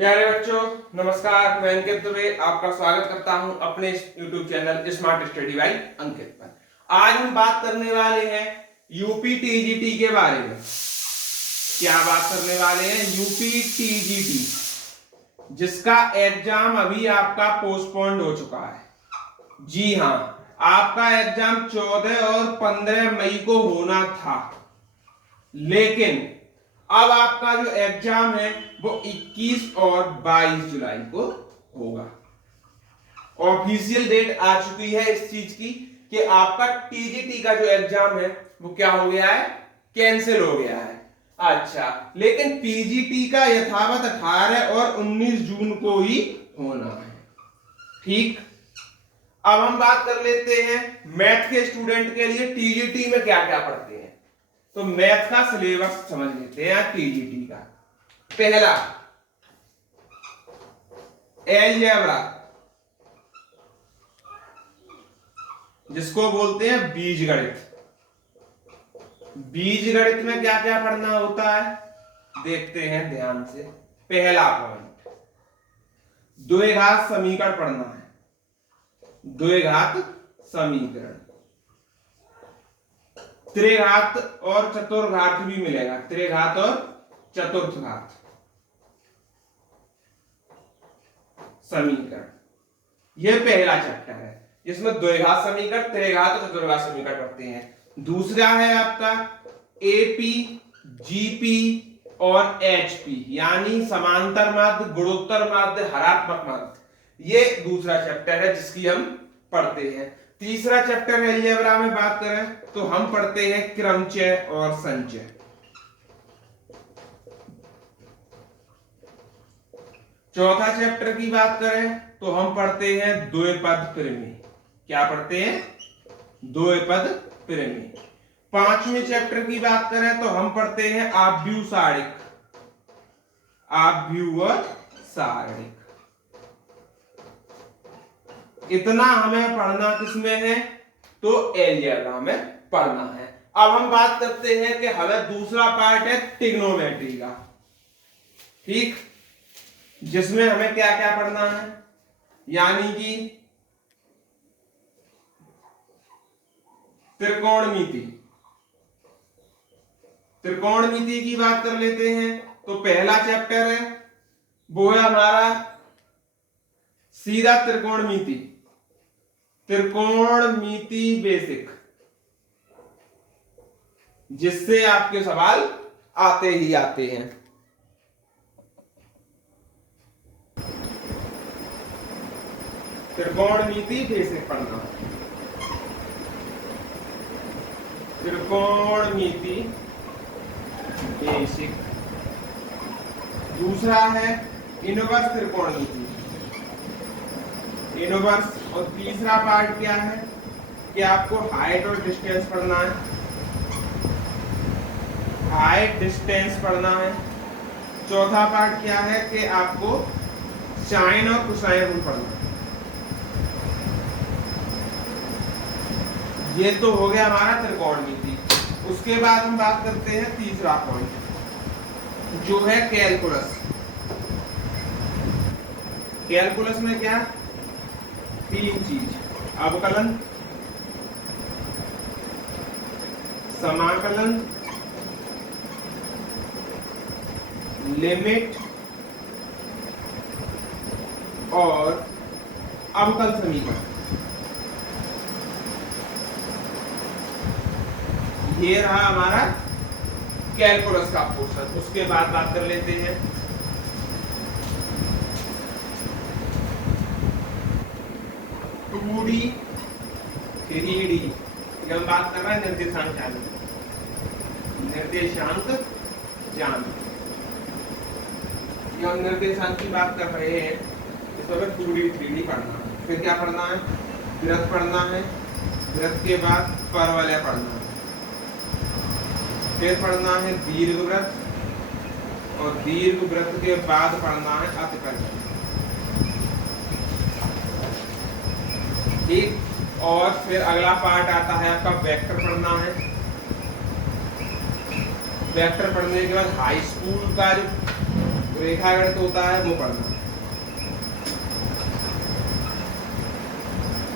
प्यारे बच्चों, नमस्कार। मैं अंकित दुबे आपका स्वागत करता हूं अपने YouTube channel smart study by Ankit पर। आज हम बात करने वाले हैं यूपी टीजीटी के बारे में। क्या बात करने वाले हैं? यूपी टीजीटी, जिसका एग्जाम अभी आपका पोस्टपोन्ड हो चुका है। जी हां, आपका एग्जाम 14 और 15 मई को होना था, लेकिन अब आपका जो एग्जाम है वो 21 और 22 जुलाई को होगा। ऑफिशियल डेट आ चुकी है इस चीज की कि आपका टीजीटी का जो एग्जाम है वो क्या हो गया है, कैंसिल हो गया है। अच्छा, लेकिन पीजीटी का यथावत 18 और 19 जून को ही होना है। ठीक, अब हम बात कर लेते हैं मैथ के स्टूडेंट के लिए टीजीटी में क्या क्या पढ़ते हैं। तो मैथ का सिलेबस समझ लेते हैं टीजीटी का। पहला, अलजेब्रा, जिसको बोलते हैं बीजगणित। बीजगणित में क्या क्या पढ़ना होता है देखते हैं ध्यान से। पहला पॉइंट, द्विघात समीकरण पढ़ना है। द्विघात समीकरण, त्रिघात और चतुर्घात भी मिलेगा। त्रिघात और चतुर्थघात समीकरण, यह पहला चैप्टर है जिसमें द्विघात समीकरण, त्रिघात और चतुर्घात समीकरण पढ़ते हैं। दूसरा है आपका एपी, जीपी और एचपी, यानी समांतर माध्य, गुणोत्तर माध्य, हरात्मक माध्य। ये दूसरा चैप्टर है जिसकी हम पढ़ते हैं। तीसरा चैप्टर है अलजेब्रा में बात करें तो हम पढ़ते हैं क्रमचय और संचय। चौथा चैप्टर की बात करें तो हम पढ़ते हैं द्विपद प्रमेय। क्या पढ़ते हैं? द्विपद प्रमेय। पांचवें चैप्टर की बात करें तो हम पढ़ते हैं आव्यूसारिक। आव्यूसारिक, इतना हमें पढ़ना किसमें है? तो अलजेब्रा में पढ़ना है। अब हम बात करते हैं कि हमें दूसरा पार्ट है ट्रिग्नोमेट्री का। ठीक, जिसमें हमें क्या क्या पढ़ना है, यानी कि त्रिकोणमिति। त्रिकोणमिति की बात कर लेते हैं तो पहला चैप्टर है वो है हमारा सीधा त्रिकोणमिति। त्रिकोणमिति बेसिक, जिससे आपके सवाल आते ही आते हैं। त्रिकोणमिति बेसिक पढ़ना है। त्रिकोणमिति बेसिक। दूसरा है इनवर्स त्रिकोणमिति, इनवर्स। और तीसरा पार्ट क्या है कि आपको हाइट और डिस्टेंस पढ़ना है। हाइट डिस्टेंस पढ़ना है। चौथा पार्ट क्या है कि आपको साइन और कोसाइन रूल पढ़ना है। ये तो हो गया हमारा त्रिकोणमिति। उसके बाद हम बात करते हैं तीसरा पॉइंट जो है कैलकुलस। कैलकुलस में क्या? तीन चीज, अवकलन, समाकलन, लिमिट और अवकल समीकरण। ये रहा हमारा कैलकुलस का पोर्शन। उसके बाद बात कर लेते हैं 2D 3D। हम बात कर रहे हैं निर्देशांक ज्ञान। निर्देशांक ज्ञान, हम निर्देशांक की बात कर रहे हैं, इसमें 2D 3D पढ़ना है। फिर क्या पढ़ना है? वृत्त पढ़ना है। वृत्त के बाद परवलय पढ़ना है। फिर पढ़ना है दीर्घवृत्त, और दीर्घवृत्त के बाद पढ़ना है अतिपरिवृत्त। ठीक, और फिर अगला पार्ट आता है आपका वेक्टर पढ़ना है। वेक्टर पढ़ने के बाद हाई स्कूल का जो रेखागणित होता है वो पढ़ना।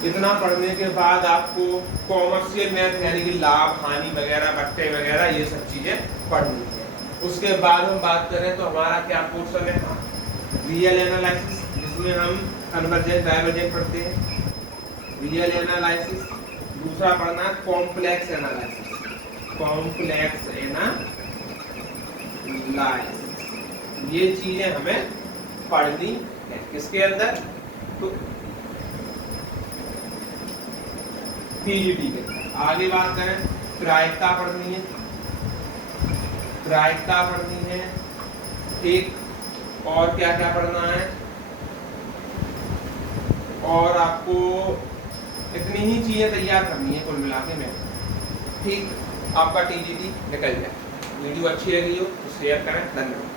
इतना पढ़ने के बाद आपको कॉमर्शियल मैथ यानी कि लाभ हानि वगैरह बट्टे वगैरह ये सब चीजें पढ़नी है। उसके बाद हम बात करें तो हमारा क्या पोर्शन है, रियल एनालिसिस, जिसमें हम कन्वर्जेंट डाइवर्जेंट पढ़ते हैं, रियल एनालिसिस। दूसरा पढ़ना है कॉम्प्लेक्स एनालिसिस, कॉम्प्लेक्स एनालिसिस। ये चीजें हमें पढ़नी है किसके अंदर, तो टीजीटी के। आगे बात करें प्रायिकता पढ़नी है, प्रायिकता पढ़नी है, ठीक। और क्या क्या पढ़ना है, और आपको इतनी ही चीजें तैयार करनी है कुल मिला के में, ठीक। आपका टीजीटी निकल जाए। वीडियो अच्छी लगी हो तो शेयर करें। धन्यवाद।